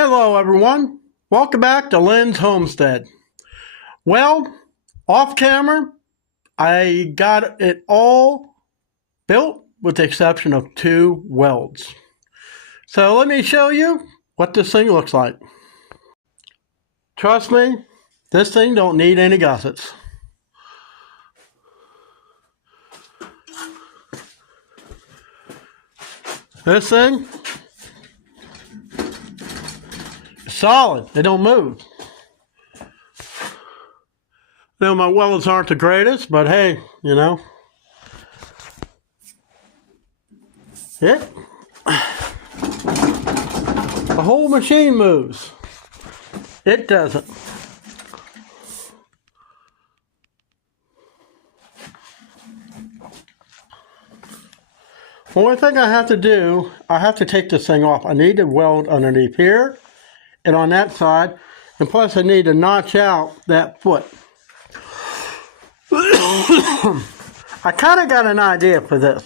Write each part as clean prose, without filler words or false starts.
Hello everyone, welcome back to Lynn's Homestead. Well, off camera, I got it all built with the exception of 2 welds. So let me show you what this thing looks like. Trust me, this thing don't need any gussets. This thing, solid. They don't move. Now my welds aren't the greatest, but hey, you know. The whole machine moves. It doesn't. Only thing I have to do, I have to take this thing off. I need to weld underneath here and on that side, and plus I need to notch out that foot. I kind of got an idea for this.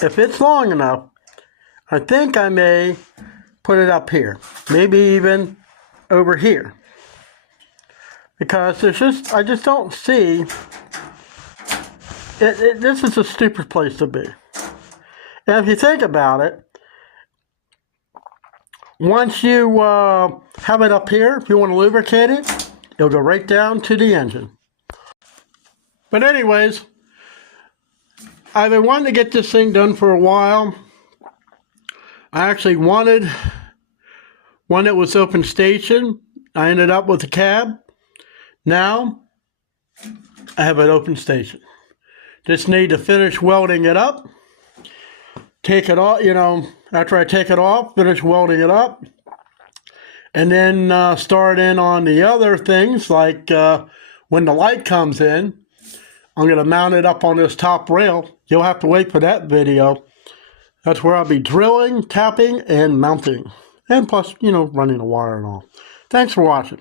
If it's long enough, I think I may put it up here, maybe even over here, because I just don't see it. This is a stupid place to be. And if you think about it, once you have it up here, if you want to lubricate it, it'll go right down to the engine. But anyways, I've been wanting to get this thing done for a while. I actually wanted one that was open station. I ended up with a cab. Now, I have an open station. Just need to finish welding it up. Take it off, after I take it off, finish welding it up. And then start in on the other things, like when the light comes in, I'm going to mount it up on this top rail. You'll have to wait for that video. That's where I'll be drilling, tapping, and mounting. And plus, running the wire and all. Thanks for watching.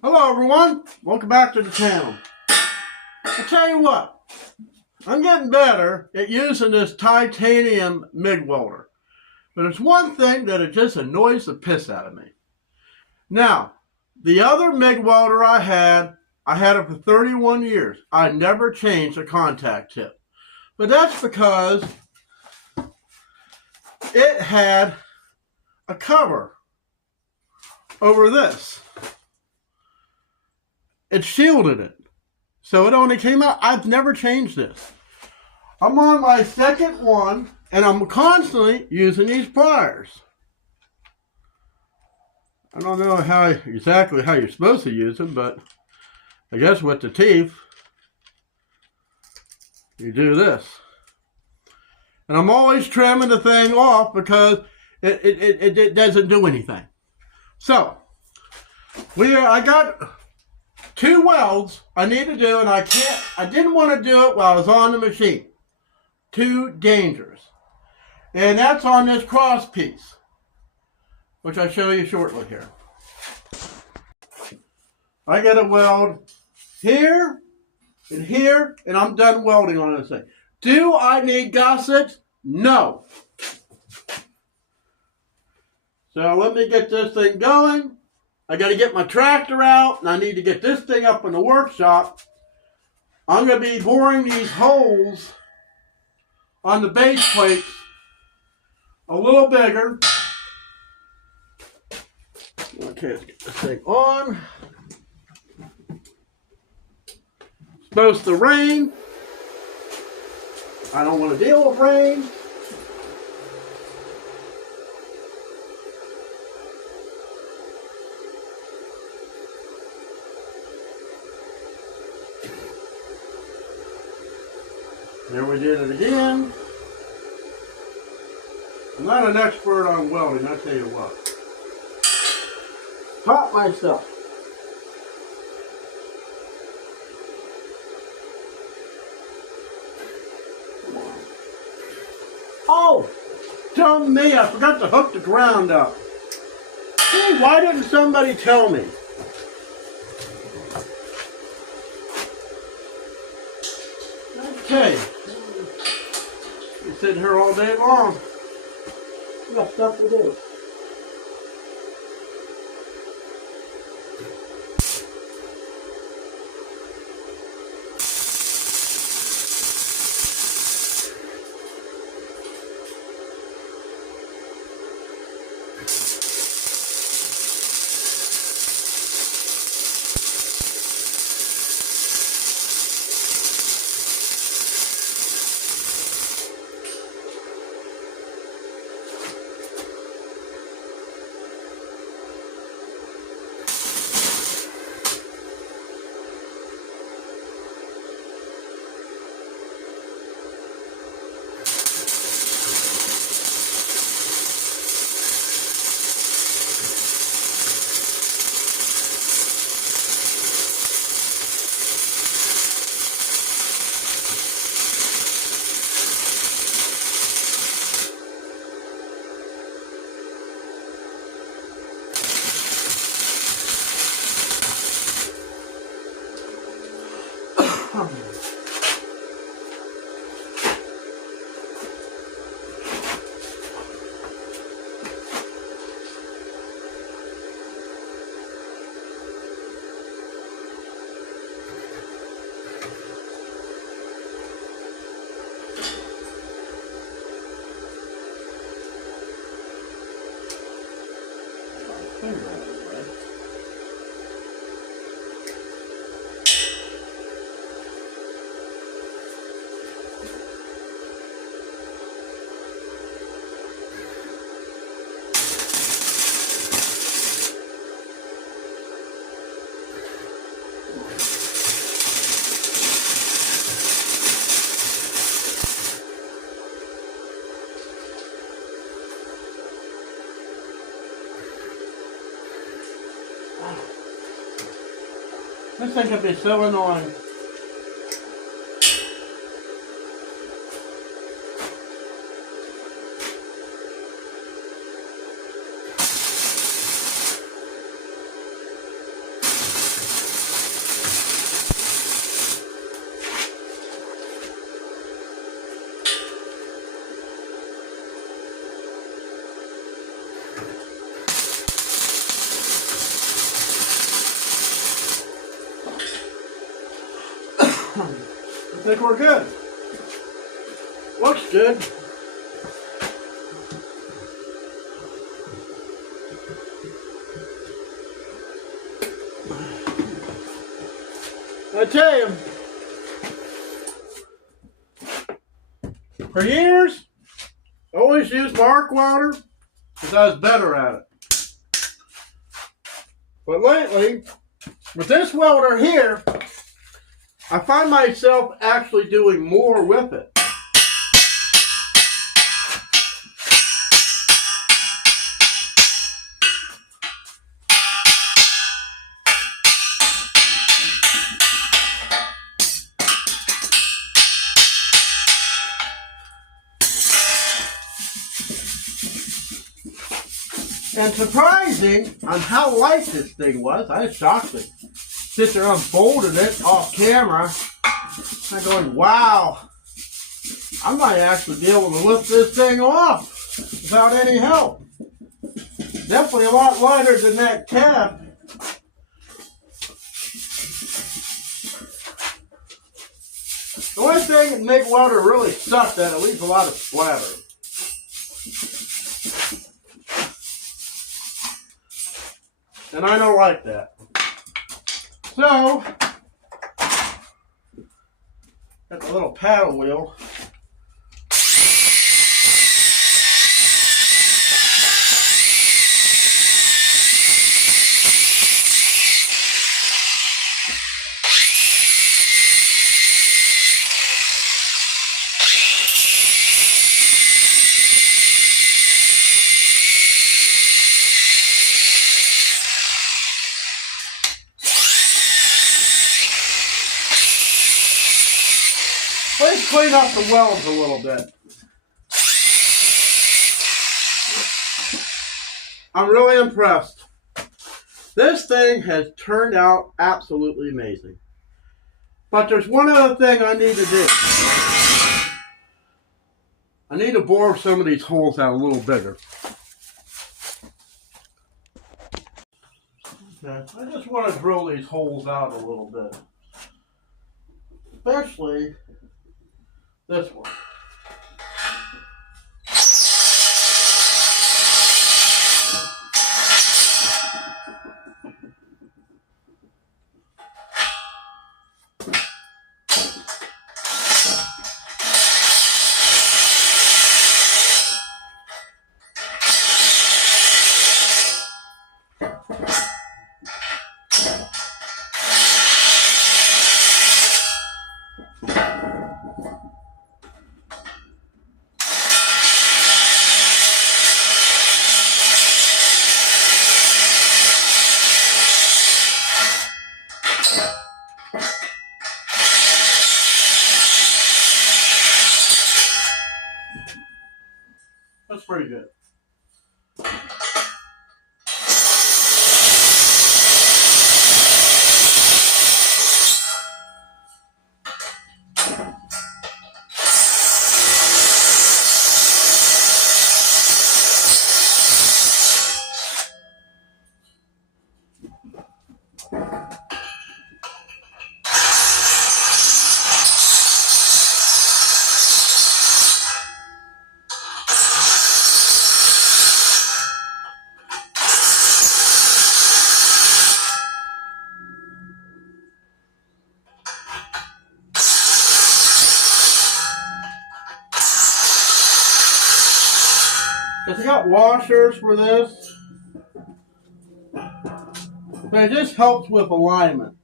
Hello everyone, welcome back to the channel. I'll tell you what, I'm getting better at using this titanium MIG welder. But there's one thing that it just annoys the piss out of me. Now, the other MIG welder I had it for 31 years. I never changed the contact tip. But that's because it had a cover over this. It shielded it. So it only came out. I've never changed this. I'm on my second one, and I'm constantly using these pliers. I don't know exactly how you're supposed to use them, but I guess with the teeth, you do this. And I'm always trimming the thing off because it doesn't do anything. So, I got 2 welds I need to do, and I didn't want to do it while I was on the machine. Too dangerous. And that's on this cross piece, which I'll show you shortly here. I got a weld here and here, and I'm done welding on this thing. Do I need gussets? No. So let me get this thing going. I got to get my tractor out, and I need to get this thing up in the workshop. I'm going to be boring these holes on the base plates a little bigger. Okay, let's get this thing on. It's supposed to rain. I don't want to deal with rain. There we did it again. I'm not an expert on welding, I tell you what. Taught myself. Oh, dumb me, I forgot to hook the ground up. Hey, why didn't somebody tell me? Okay. Been sitting here all day long. We got stuff to do. This thing could be so annoying. I think we're good. Looks good. I tell you, for years, I always used my arc welder because I was better at it. But lately, with this welder here, I find myself actually doing more with it. And surprising on how light this thing was. I was shocked to sit there unfolding it off camera. I'm going, wow, I might actually be able to lift this thing off without any help. Definitely a lot lighter than that cab. The only thing that makes water really suck that it leaves a lot of splatter. And I don't like that. So, got the little paddle wheel. Let's clean up the welds a little bit. I'm really impressed. This thing has turned out absolutely amazing. But there's one other thing I need to do. I need to bore some of these holes out a little bigger. Okay. I just want to drill these holes out a little bit. Especially this one. That's pretty good. Because I got washers for this. But it just helps with alignment.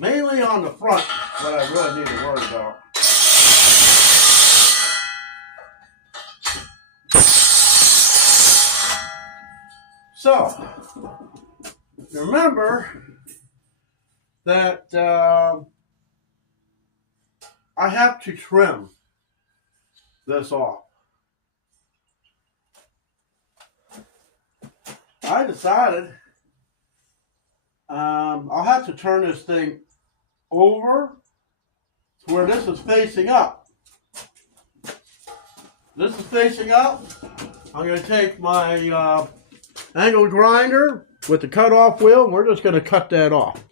Mainly on the front, what I really need to worry about. So, remember that I have to trim this off. I decided I'll have to turn this thing over to where this is facing up. This is facing up. I'm going to take my angle grinder with the cut-off wheel, and we're just going to cut that off.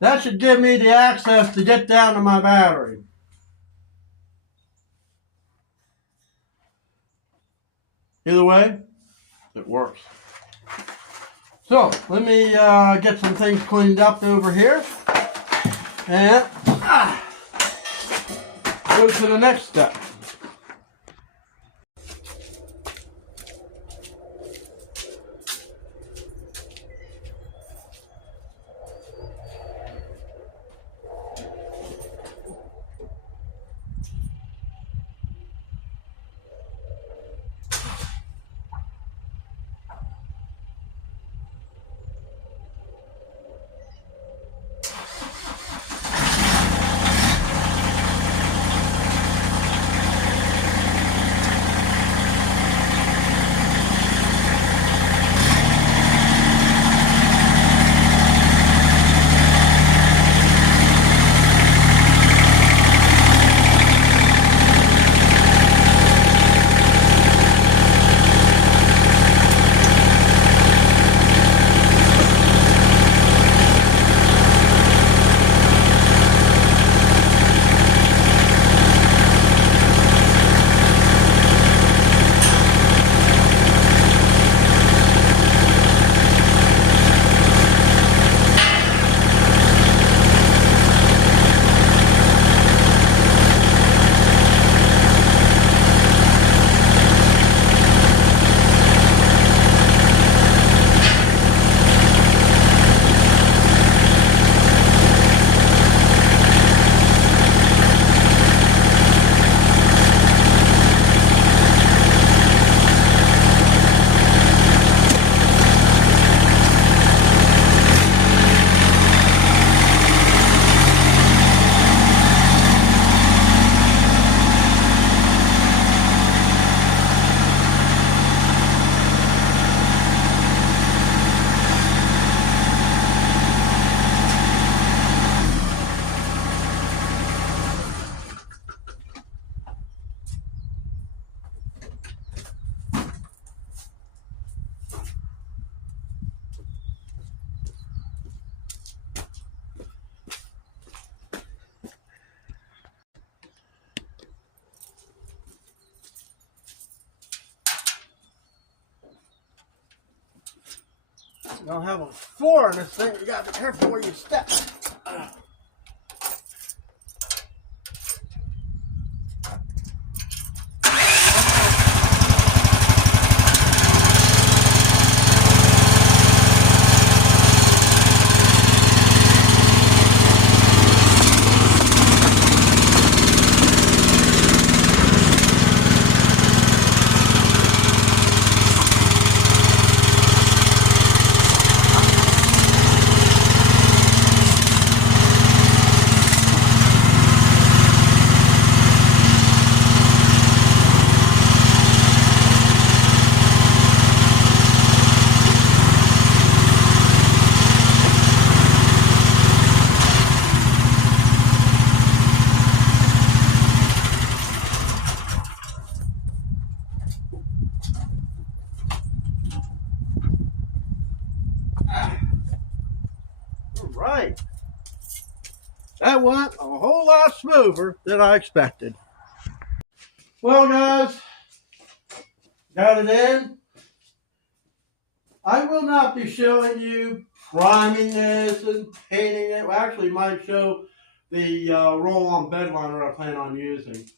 That should give me the access to get down to my battery. Either way, it works. So, let me get some things cleaned up over here. And go to the next step. I'll have a floor in this thing. You gotta be careful where you step. Right. That went a whole lot smoother than I expected. Well, guys, got it in. I will not be showing you priming this and painting it. Well, actually, might show the roll-on bed liner I plan on using.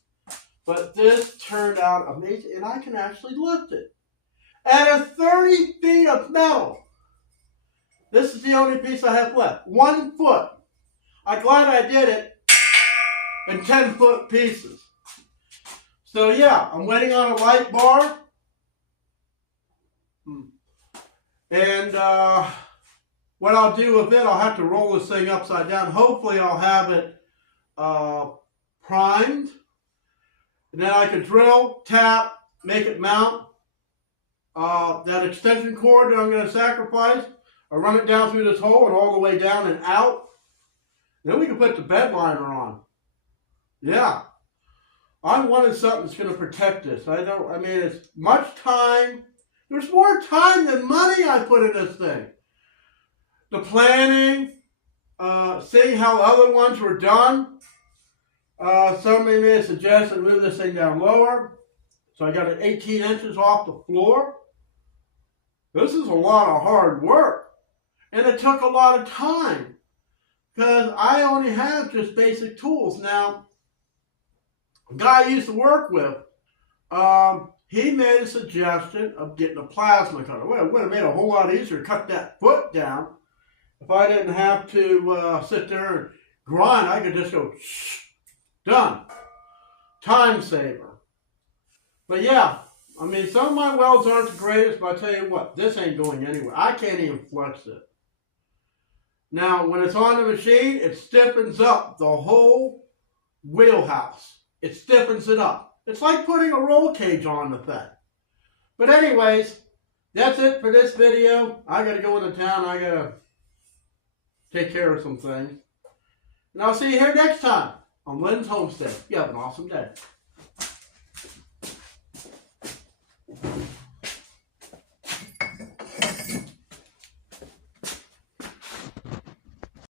But this turned out amazing, and I can actually lift it. At a 30 feet of metal. This is the only piece I have left. 1 foot. I'm glad I did it in 10-foot pieces. So yeah, I'm waiting on a light bar. And what I'll do with it, I'll have to roll this thing upside down. Hopefully I'll have it primed. And then I can drill, tap, make it mount. That extension cord that I'm going to sacrifice, I run it down through this hole and all the way down and out. Then we can put the bed liner on. Yeah. I wanted something that's going to protect this. It's much time. There's more time than money I put in this thing. The planning, seeing how other ones were done. Somebody made a suggestion to move this thing down lower. So I got it 18 inches off the floor. This is a lot of hard work. And it took a lot of time. Because I only have just basic tools. Now, a guy I used to work with, he made a suggestion of getting a plasma cutter. Well, it would have made a whole lot easier to cut that foot down. If I didn't have to sit there and grind, I could just go, shh, done. Time saver. But yeah, I mean, some of my welds aren't the greatest, but I tell you what, this ain't going anywhere. I can't even flex it. Now, when it's on the machine, it stiffens up the whole wheelhouse. It stiffens it up. It's like putting a roll cage on the thing. But anyways, that's it for this video. I got to go into town. I got to take care of some things. And I'll see you here next time on Lynn's Homestead. You have an awesome day.